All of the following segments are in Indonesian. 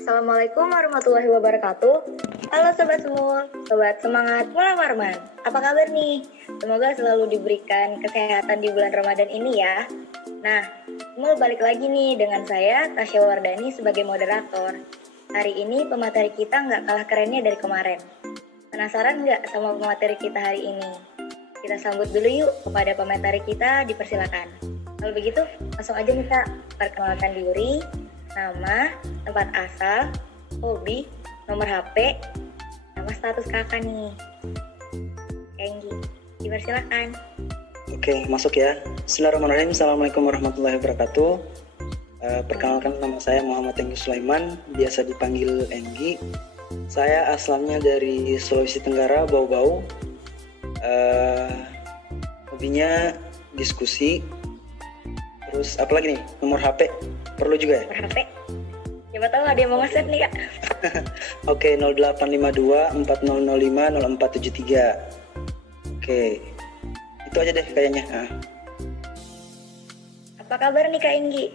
Assalamualaikum warahmatullahi wabarakatuh. Halo Sobat Semul, Sobat Semangat Munawarman. Apa kabar nih? Semoga selalu diberikan kesehatan di bulan Ramadan ini ya. Nah, Semul balik lagi nih dengan saya, Tasya Wardani sebagai moderator. Hari ini pemateri kita nggak kalah kerennya dari kemarin. Penasaran nggak sama pemateri kita hari ini? Kita sambut dulu yuk kepada pemateri kita, dipersilakan. Kalau begitu, langsung aja nih Kak, perkenalkan diri, nama, tempat asal, hobi, nomor HP, sama status kakak nih. Enggi, dipersilakan. Oke, masuk ya. Bismillahirrahmanirrahim. Assalamualaikum warahmatullahi wabarakatuh. Perkenalkan, nama saya Muhammad Enggi Sulaiman, biasa dipanggil Enggi. Saya asalnya dari Sulawesi Tenggara, Bau-Bau. Hobinya diskusi. Terus apa lagi nih? Nomor HP perlu juga ya? Nomor HP. Siapa tahu ada yang mau nge-set nih Kak. Oke, 0852 4005 0473. Oke. Itu aja deh kayaknya. Apa kabar nih Kak Enggi?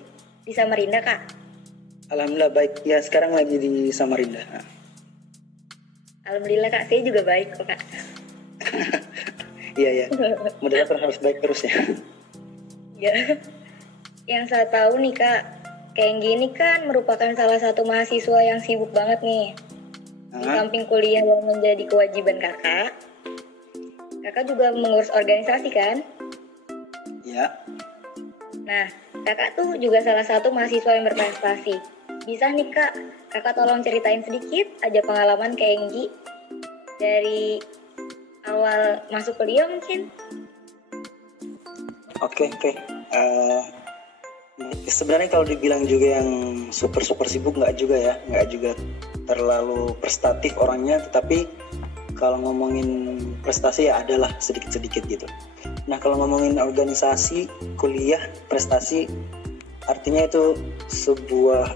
Di Samarinda Kak? Alhamdulillah baik. Ya, sekarang lagi di Samarinda. Alhamdulillah Kak, saya juga baik kok Kak. Iya ya. Moderator harus baik terus ya. Ya. Yang saya tahu nih Kak, Kak Enggi ini kan merupakan salah satu mahasiswa yang sibuk banget nih. Di samping kuliah yang menjadi kewajiban kakak juga mengurus organisasi kan? Ya. Nah, kakak tuh juga salah satu mahasiswa yang berprestasi. Bisa nih Kak, kakak tolong ceritain sedikit aja pengalaman Kak Enggi dari awal masuk kuliah mungkin? Oke. Sebenarnya kalau dibilang juga yang super sibuk nggak juga terlalu prestatif orangnya, tetapi kalau ngomongin prestasi ya adalah sedikit gitu. Nah, kalau ngomongin organisasi, kuliah, prestasi, artinya itu sebuah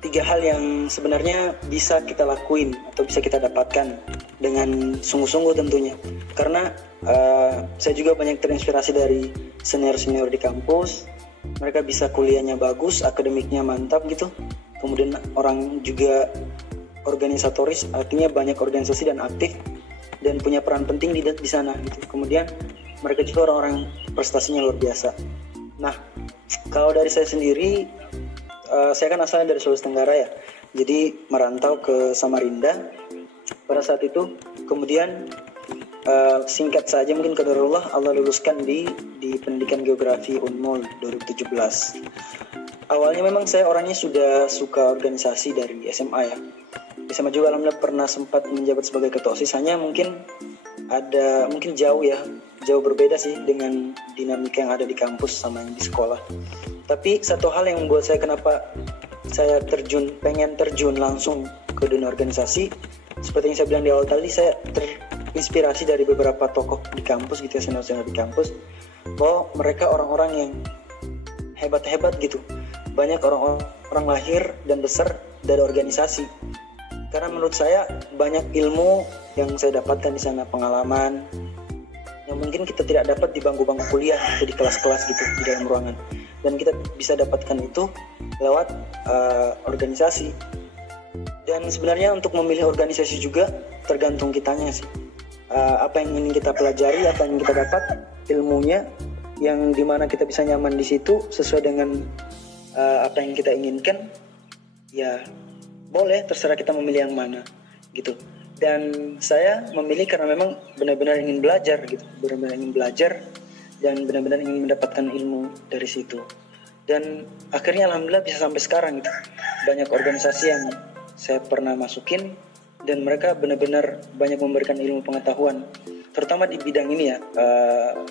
tiga hal yang sebenarnya bisa kita lakuin atau bisa kita dapatkan dengan sungguh-sungguh tentunya. Karena saya juga banyak terinspirasi dari senior di kampus. Mereka bisa kuliahnya bagus, akademiknya mantap gitu. Kemudian orang juga organisatoris, artinya banyak organisasi dan aktif dan punya peran penting di sana gitu. Kemudian mereka juga orang-orang prestasinya luar biasa. Nah, kalau dari saya sendiri, saya kan asalnya dari Sulawesi Tenggara ya. Jadi merantau ke Samarinda pada saat itu. Kemudian singkat saja mungkin qadarullah Allah luluskan di pendidikan geografi Unmul 2017. Awalnya memang saya orangnya sudah suka organisasi dari SMA ya. SMA juga alhamdulillah pernah sempat menjabat sebagai ketua OSIS. Hanya mungkin jauh berbeda sih dengan dinamika yang ada di kampus sama yang di sekolah. Tapi satu hal yang membuat saya kenapa saya pengen terjun langsung ke dunia organisasi, seperti yang saya bilang di awal tadi, saya terinspirasi dari beberapa tokoh di kampus gitu ya, senior di kampus, bahwa mereka orang-orang yang hebat gitu. Banyak orang lahir dan besar dari organisasi. Karena menurut saya banyak ilmu yang saya dapatkan di sana, pengalaman yang mungkin kita tidak dapat di bangku-bangku kuliah atau di kelas-kelas gitu di dalam ruangan. Dan kita bisa dapatkan itu lewat organisasi. Dan sebenarnya untuk memilih organisasi juga tergantung kitanya sih. Apa yang ingin kita pelajari, apa yang ingin kita dapat, ilmunya yang dimana kita bisa nyaman di situ sesuai dengan apa yang kita inginkan, ya boleh, terserah kita memilih yang mana gitu. Dan saya memilih karena memang benar-benar ingin belajar gitu, dan benar-benar ingin mendapatkan ilmu dari situ. Dan akhirnya alhamdulillah bisa sampai sekarang gitu. Banyak organisasi yang saya pernah masukin dan mereka benar-benar banyak memberikan ilmu pengetahuan, terutama di bidang ini ya,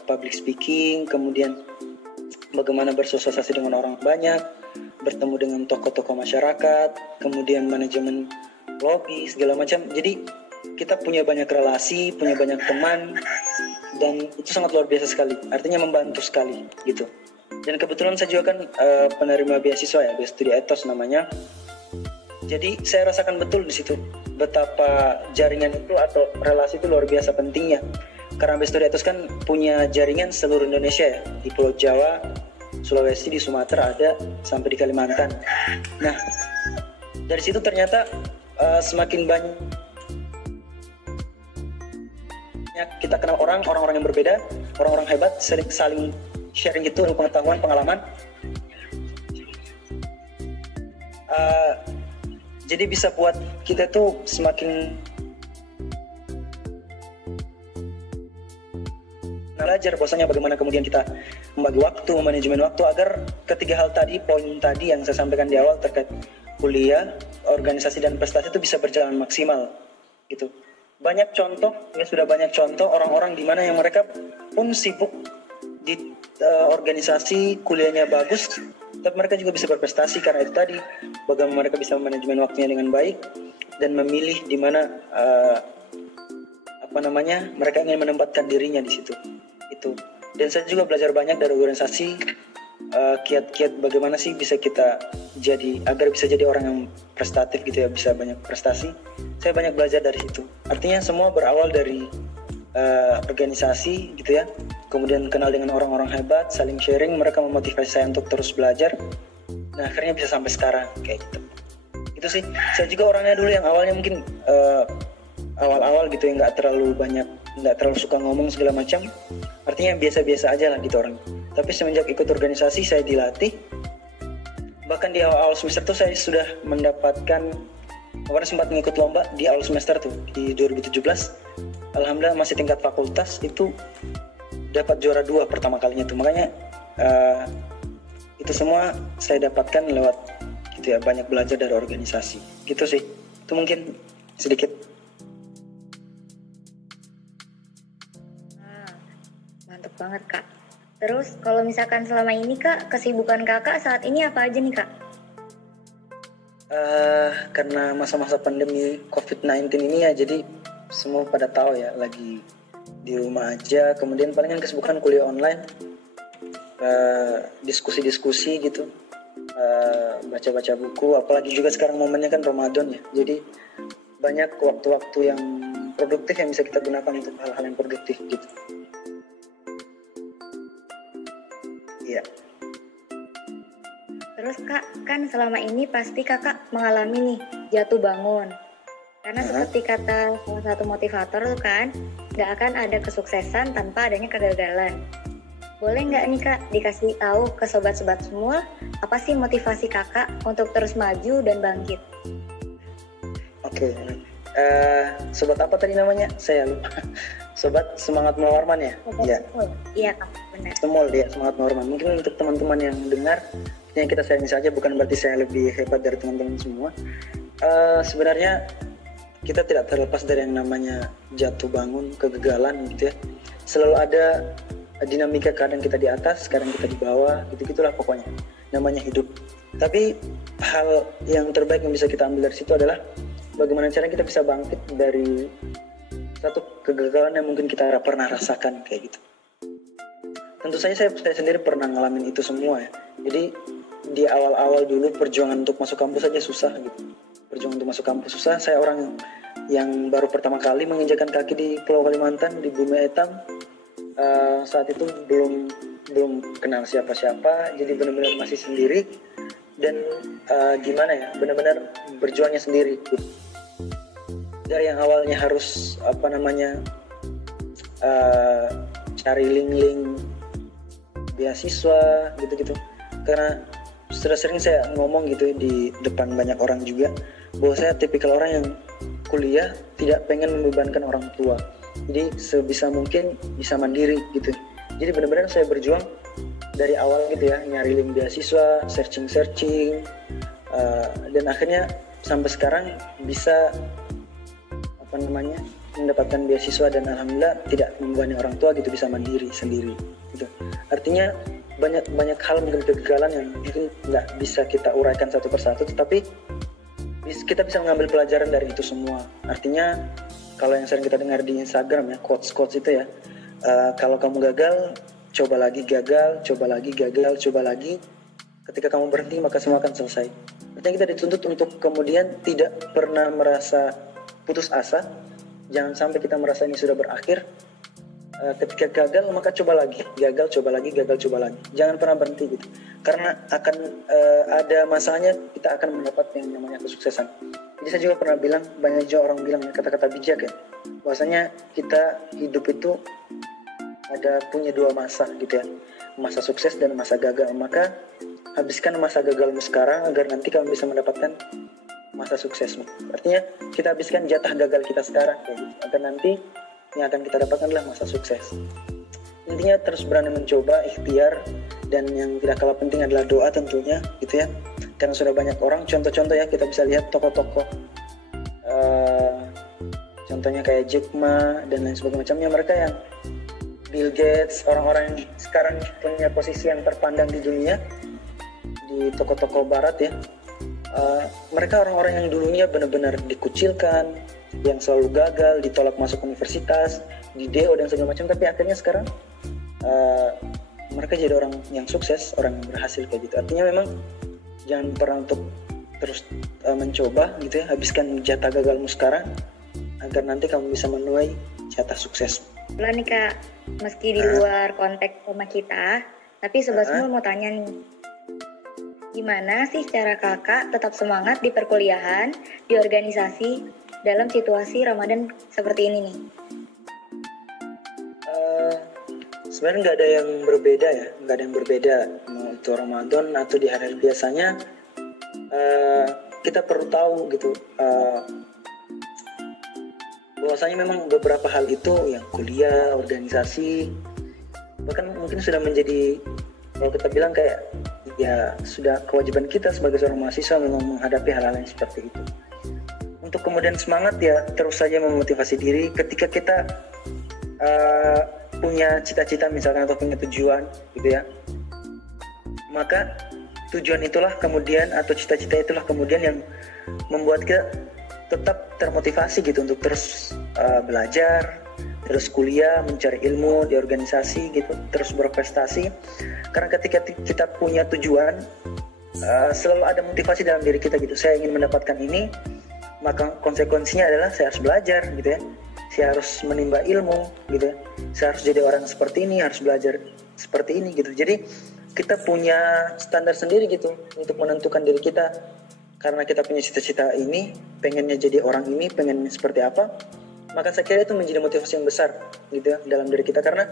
public speaking, kemudian bagaimana bersosialisasi dengan orang banyak, bertemu dengan tokoh-tokoh masyarakat, kemudian manajemen lobby, segala macam. Jadi kita punya banyak relasi, punya banyak teman, dan itu sangat luar biasa sekali. Artinya membantu sekali gitu. Dan kebetulan saya juga kan penerima beasiswa ya, Studi Ethos namanya. Jadi saya rasakan betul di situ betapa jaringan itu atau relasi itu luar biasa pentingnya. Karena Studi Ethos kan punya jaringan seluruh Indonesia ya, di Pulau Jawa, Sulawesi, di Sumatera ada, sampai di Kalimantan. Nah, dari situ ternyata semakin banyak kita kenal orang-orang yang berbeda, orang-orang hebat, saling sharing gitu, pengetahuan, pengalaman. Jadi bisa buat kita tuh semakin belajar bahwasanya bagaimana kemudian kita membagi waktu, manajemen waktu, agar ketiga hal tadi, poin tadi yang saya sampaikan di awal terkait kuliah, organisasi dan prestasi itu bisa berjalan maksimal gitu. Banyak contoh, ya sudah banyak contoh orang-orang di mana yang mereka pun sibuk di organisasi, kuliahnya bagus, tapi mereka juga bisa berprestasi karena itu tadi, bagaimana mereka bisa manajemen waktunya dengan baik dan memilih di mana mereka ingin menempatkan dirinya di situ. Itu. Dan saya juga belajar banyak dari organisasi, kiat-kiat bagaimana sih bisa kita jadi agar bisa jadi orang yang prestatif gitu ya, bisa banyak prestasi. Saya banyak belajar dari situ. Artinya semua berawal dari organisasi gitu ya. Kemudian kenal dengan orang-orang hebat, saling sharing, mereka memotivasi saya untuk terus belajar. Nah, akhirnya bisa sampai sekarang kayak gitu. Itu sih. Saya juga orangnya dulu yang awalnya mungkin awal-awal gitu ya, nggak terlalu suka ngomong segala macam. Artinya biasa-biasa aja lah gitu orang. Tapi semenjak ikut organisasi saya dilatih. Bahkan di awal semester tuh saya sudah mendapatkan, kemarin sempat mengikut lomba di awal semester tuh di 2017. Alhamdulillah masih tingkat fakultas itu dapat juara 2 pertama kalinya tuh. Makanya itu semua saya dapatkan lewat gitu ya, banyak belajar dari organisasi. Gitu sih. Itu mungkin sedikit. Mantap banget Kak. Terus kalau misalkan selama ini Kak, kesibukan Kakak saat ini apa aja nih Kak? Karena masa-masa pandemi COVID-19 ini ya, jadi semua pada tahu ya, lagi di rumah aja. Kemudian palingan kesibukan kuliah online, diskusi-diskusi gitu, baca-baca buku. Apalagi juga sekarang momennya kan Ramadan ya, jadi banyak waktu-waktu yang produktif yang bisa kita gunakan untuk hal-hal yang produktif gitu. Iya. Terus Kak, kan selama ini pasti Kakak mengalami nih jatuh bangun. Karena seperti kata salah satu motivator tuh kan, gak akan ada kesuksesan tanpa adanya kegagalan. Boleh nggak nih Kak dikasih tahu ke sobat-sobat semua, apa sih motivasi Kakak untuk terus maju dan bangkit? Oke. Sobat apa tadi namanya? Saya lupa. Sobat Semangat Melawarman ya? Iya. Iya Kak, benar. Semol dia, Semangat Melawarman. Mungkin untuk teman-teman yang dengar, yang kita sharing saja, bukan berarti saya lebih hebat dari teman-teman semua. Sebenarnya kita tidak terlepas dari yang namanya jatuh bangun, kegagalan gitu ya. Selalu ada dinamika, kadang kita di atas, kadang kita di bawah, gitu-gitulah pokoknya. Namanya hidup. Tapi hal yang terbaik yang bisa kita ambil dari situ adalah bagaimana cara kita bisa bangkit dari satu kegagalan yang mungkin kita pernah rasakan kayak gitu. Tentu saja saya sendiri pernah ngalamin itu semua ya. Jadi di awal-awal dulu perjuangan untuk masuk kampus saja susah gitu. Perjuangan untuk masuk kampus susah. Saya orang yang baru pertama kali menginjakan kaki di Pulau Kalimantan, di Bumi Etang. Saat itu belum kenal siapa-siapa, jadi benar-benar masih sendiri dan benar-benar berjuangnya sendiri gitu. Dari yang awalnya harus cari link-link beasiswa gitu-gitu, karena sudah sering saya ngomong gitu di depan banyak orang juga bahwa saya tipikal orang yang kuliah tidak pengen membebankan orang tua, jadi sebisa mungkin bisa mandiri gitu. Jadi benar-benar saya berjuang dari awal gitu ya, nyari link beasiswa, searching dan akhirnya sampai sekarang bisa mendapatkan beasiswa dan alhamdulillah tidak membebani orang tua gitu, bisa mandiri sendiri gitu. Artinya banyak hal, mungkin kegagalan yang mungkin nggak bisa kita uraikan satu persatu, tetapi kita bisa mengambil pelajaran dari itu semua. Artinya kalau yang sering kita dengar di Instagram ya, quotes itu ya, kalau kamu gagal, coba lagi, gagal, coba lagi, gagal, coba lagi. Ketika kamu berhenti maka semua akan selesai. Artinya kita dituntut untuk kemudian tidak pernah merasa putus asa. Jangan sampai kita merasa ini sudah berakhir, ketika gagal maka coba lagi, gagal coba lagi, gagal coba lagi, jangan pernah berhenti gitu, karena akan ada masanya kita akan mendapat yang namanya kesuksesan. Jadi saya juga pernah bilang, banyak juga orang bilang kata-kata bijak ya, bahwasanya kita hidup itu ada punya dua masa gitu ya, masa sukses dan masa gagal. Maka habiskan masa gagalmu sekarang agar nanti kamu bisa mendapatkan masa suksesmu. Artinya kita habiskan jatah gagal kita sekarang kayak gitu, agar nanti yang akan kita dapatkan adalah masa sukses. Intinya terus berani mencoba, ikhtiar, dan yang tidak kalah penting adalah doa tentunya gitu ya. Karena sudah banyak orang, contoh-contoh ya, kita bisa lihat tokoh-tokoh contohnya kayak Jack Ma dan lain sebagainya, mereka yang Bill Gates, orang-orang yang sekarang punya posisi yang terpandang di dunia, di tokoh-tokoh barat ya. Mereka orang-orang yang dulunya benar-benar dikucilkan, yang selalu gagal, ditolak masuk universitas, di DO dan segala macam, tapi akhirnya sekarang mereka jadi orang yang sukses, orang yang berhasil kayak gitu. Artinya memang jangan pernah untuk terus mencoba gitu ya, habiskan jatah gagalmu sekarang agar nanti kamu bisa menuai jatah sukses. Lah nih Kak, meski di luar konteks sama kita, tapi Sobat Semul mau tanya nih, gimana sih cara kakak tetap semangat di perkuliahan, di organisasi, dalam situasi Ramadan seperti ini nih? Sebenarnya nggak ada yang berbeda ya, nggak ada yang berbeda mau itu Ramadan atau di hari biasanya. Kita perlu tahu gitu, bahwasanya memang beberapa hal itu yang kuliah, organisasi, bahkan mungkin sudah menjadi, kalau kita bilang kayak ya sudah kewajiban kita sebagai seorang mahasiswa memang menghadapi hal-hal yang seperti itu. Untuk kemudian semangat ya terus saja memotivasi diri ketika kita punya cita-cita misalkan atau punya tujuan gitu ya, maka tujuan itulah kemudian atau cita-cita itulah kemudian yang membuat kita tetap termotivasi gitu untuk terus belajar, terus kuliah, mencari ilmu di organisasi gitu, terus berprestasi. Karena ketika kita punya tujuan, selalu ada motivasi dalam diri kita gitu. Saya ingin mendapatkan ini, maka konsekuensinya adalah saya harus belajar gitu ya. Saya harus menimba ilmu gitu ya. Saya harus jadi orang seperti ini, harus belajar seperti ini gitu. Jadi kita punya standar sendiri gitu untuk menentukan diri kita. Karena kita punya cita-cita ini, pengennya jadi orang ini, pengennya seperti apa, maka saya kira itu menjadi motivasi yang besar gitu ya dalam diri kita. Karena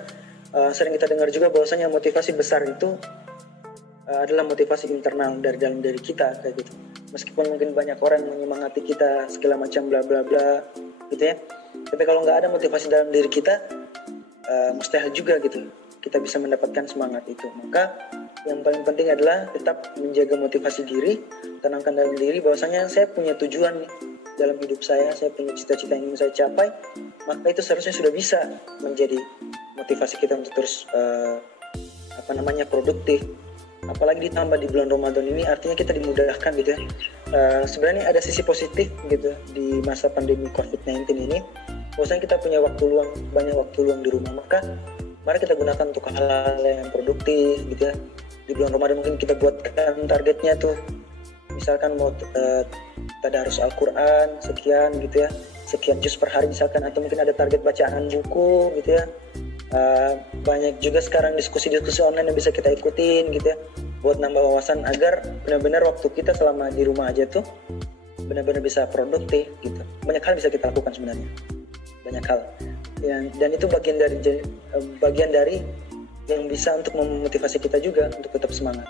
sering kita dengar juga bahwasanya motivasi besar itu adalah motivasi internal dari dalam diri kita kayak gitu. Meskipun mungkin banyak orang yang menyemangati kita segala macam bla bla bla gitu ya, tapi kalau nggak ada motivasi dalam diri kita, mustahil juga gitu kita bisa mendapatkan semangat itu. Maka yang paling penting adalah tetap menjaga motivasi diri, tenangkan dalam diri bahwasanya saya punya tujuan nih dalam hidup saya punya cita-cita yang ingin saya capai, maka itu seharusnya sudah bisa menjadi motivasi kita untuk terus produktif. Apalagi ditambah di bulan Ramadan ini, artinya kita dimudahkan gitu ya. Sebenarnya ada sisi positif gitu di masa pandemi COVID-19 ini, bahwasanya kita punya waktu luang, banyak waktu luang di rumah, maka mari kita gunakan untuk hal-hal yang produktif gitu ya. Di bulan Ramadan mungkin kita buatkan targetnya tuh, misalkan mau tadarus Al-Quran sekian gitu ya, sekian juz per hari misalkan, atau mungkin ada target bacaan buku gitu ya. Banyak juga sekarang diskusi-diskusi online yang bisa kita ikutin gitu ya, buat nambah wawasan agar benar-benar waktu kita selama di rumah aja tuh benar-benar bisa produktif gitu. Banyak hal bisa kita lakukan sebenarnya, banyak hal dan itu bagian dari yang bisa untuk memotivasi kita juga untuk tetap semangat.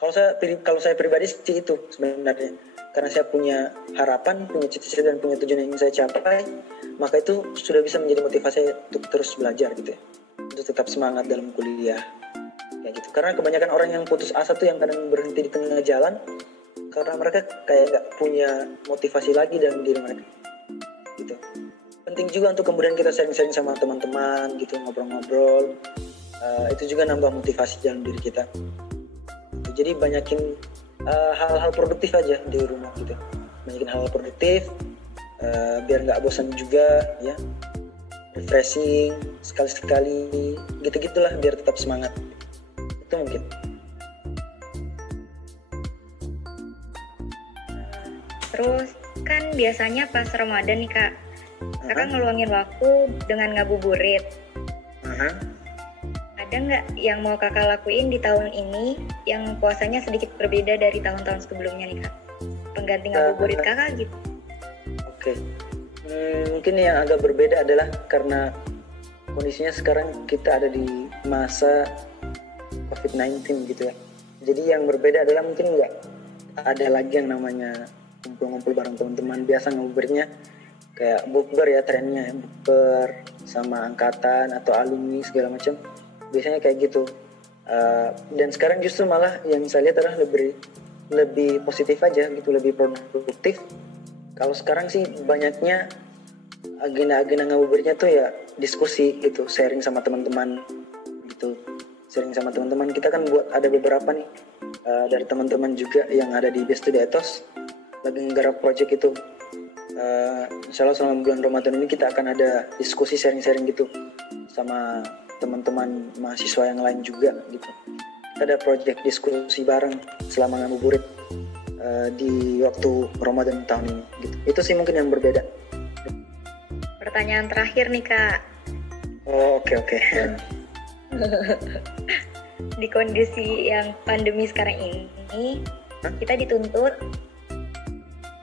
Kalau saya pribadi sih itu sebenarnya, karena saya punya harapan, punya cita-cita dan punya tujuan yang ingin saya capai, maka itu sudah bisa menjadi motivasi untuk terus belajar gitu ya, untuk tetap semangat dalam kuliah kayak gitu. Karena kebanyakan orang yang putus asa tuh yang kadang berhenti di tengah jalan karena mereka kayak nggak punya motivasi lagi dalam diri mereka gitu. Penting juga untuk kemudian kita sharing-sharing sama teman-teman gitu, ngobrol-ngobrol. Itu juga nambah motivasi dalam diri kita. Jadi banyakin hal-hal produktif aja di rumah gitu. Banyakin hal-hal produktif biar nggak bosan juga ya. Refreshing sekali-sekali gitu-gitulah biar tetap semangat. Itu mungkin. Terus kan biasanya pas Ramadan nih Kak, kakak ngeluangin waktu dengan ngabuburit. Aha. Ada nggak yang mau kakak lakuin di tahun ini yang puasanya sedikit berbeda dari tahun-tahun sebelumnya nih kak? Pengganti ngabuburit kakak gitu. Oke. Mungkin yang agak berbeda adalah karena kondisinya sekarang kita ada di masa COVID-19 gitu ya. Jadi yang berbeda adalah mungkin nggak ada lagi yang namanya ngumpul-ngumpul bareng teman-teman. Biasa ngabuburitnya kayak bukber ya, trennya bukber sama angkatan atau alumni segala macam. Biasanya kayak gitu. Dan sekarang justru malah yang saya lihat adalah lebih positif aja gitu, lebih produktif. Kalau sekarang sih banyaknya agenda-agenda ngabuburitnya tuh ya diskusi gitu, sharing sama teman-teman gitu. Sharing sama teman-teman, kita kan buat ada beberapa nih dari teman-teman juga yang ada di Best Study Ethos lagi nggarap project itu. Insya Allah selama bulan Ramadan ini kita akan ada diskusi sharing-sharing gitu sama teman-teman mahasiswa yang lain juga gitu. Kita ada project diskusi bareng selama ngabuburit di waktu Ramadan tahun ini gitu. Itu sih mungkin yang berbeda. Pertanyaan terakhir nih kak. Oh, oke. Di kondisi yang pandemi sekarang ini, kita dituntut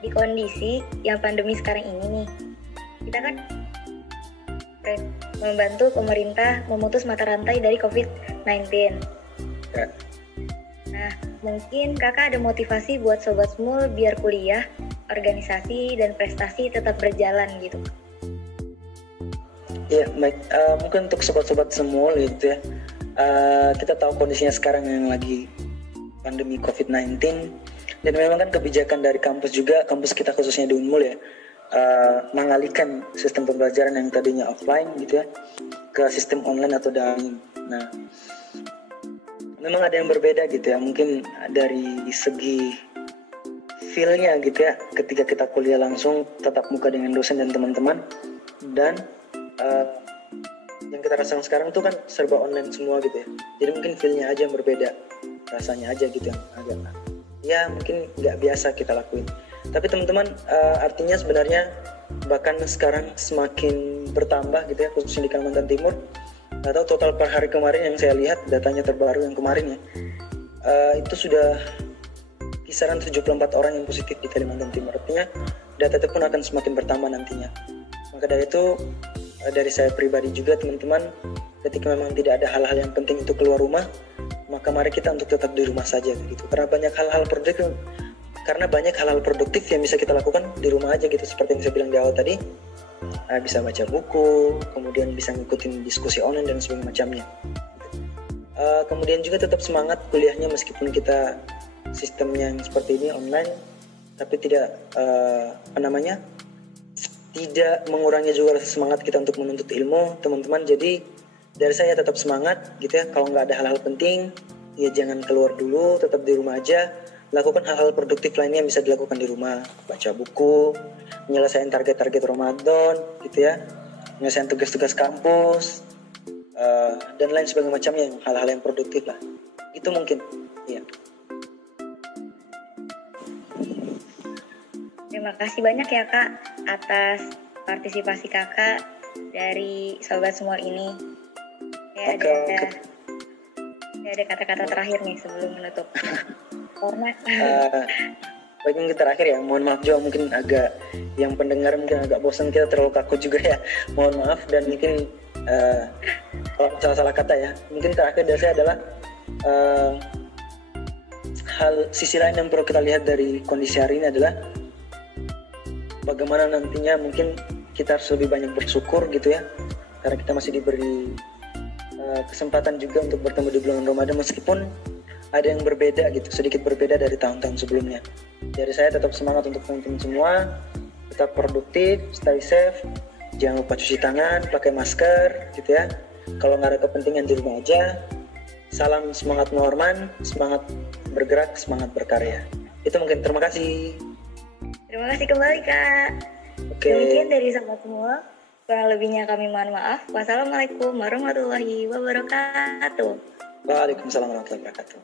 di kondisi yang pandemi sekarang ini nih, kita kan membantu pemerintah memutus mata rantai dari COVID-19. Ya. Nah, mungkin kakak ada motivasi buat Sobat Smul biar kuliah, organisasi, dan prestasi tetap berjalan gitu. Ya, baik. Mungkin untuk sobat-sobat semua gitu ya. Kita tahu kondisinya sekarang yang lagi pandemi COVID-19. Dan memang kan kebijakan dari kampus juga, kampus kita khususnya di Unmul ya, mengalihkan sistem pembelajaran yang tadinya offline gitu ya, ke sistem online atau daring. Nah, memang ada yang berbeda gitu ya, mungkin dari segi feel-nya gitu ya, ketika kita kuliah langsung tatap muka dengan dosen dan teman-teman, dan yang kita rasakan sekarang tuh kan serba online semua gitu ya. Jadi mungkin feel-nya aja yang berbeda, rasanya aja gitu yang agak ya mungkin nggak biasa kita lakuin. Tapi teman-teman, artinya sebenarnya bahkan sekarang semakin bertambah gitu ya, khususnya di Kalimantan Timur. Atau total per hari kemarin yang saya lihat datanya terbaru yang kemarin ya, itu sudah kisaran 74 orang yang positif di Kalimantan Timur. Artinya data itu pun akan semakin bertambah nantinya. Maka dari itu dari saya pribadi juga teman-teman, ketika memang tidak ada hal-hal yang penting untuk keluar rumah, maka mari kita untuk tetap di rumah saja gitu. Karena banyak hal-hal produktif yang bisa kita lakukan di rumah aja gitu, seperti yang saya bilang di awal tadi. Bisa baca buku, kemudian bisa ngikutin diskusi online dan sebagainya macamnya. Kemudian juga tetap semangat kuliahnya meskipun kita sistemnya yang seperti ini online, tapi tidak tidak mengurangi juga rasa semangat kita untuk menuntut ilmu, teman-teman. Jadi dari saya tetap semangat gitu ya. Kalau nggak ada hal-hal penting, ya jangan keluar dulu, tetap di rumah aja. Lakukan hal-hal produktif lainnya yang bisa dilakukan di rumah, baca buku, menyelesaikan target-target Ramadan gitu ya, menyelesaikan tugas-tugas kampus, dan lain sebagainya macamnya, hal-hal yang produktif lah. Itu mungkin ya. Terima kasih banyak ya kak atas partisipasi kakak dari Sobat Small ini. Ada kata-kata terakhir nih sebelum menutup. Karena bagian terakhir ya, mohon maaf juga mungkin agak yang pendengar mungkin agak bosan, kita terlalu kaku juga ya, mohon maaf. Dan mungkin kalau salah-salah kata ya, mungkin terakhir dari saya adalah hal sisi lain yang perlu kita lihat dari kondisi hari ini adalah bagaimana nantinya mungkin kita harus lebih banyak bersyukur gitu ya, karena kita masih diberi kesempatan juga untuk bertemu di bulan Ramadan, meskipun ada yang berbeda gitu, sedikit berbeda dari tahun-tahun sebelumnya. Jadi saya tetap semangat untuk teman-teman semua, tetap produktif, stay safe, jangan lupa cuci tangan, pakai masker gitu ya. Kalau nggak ada kepentingan di rumah aja. Salam semangat Muharman, semangat bergerak, semangat berkarya. Itu mungkin, terima kasih. Terima kasih kembali kak. Demikian dari Sobat Semua. Kurang lebihnya kami mohon maaf. Wassalamualaikum warahmatullahi wabarakatuh. Waalaikumsalam warahmatullahi wabarakatuh.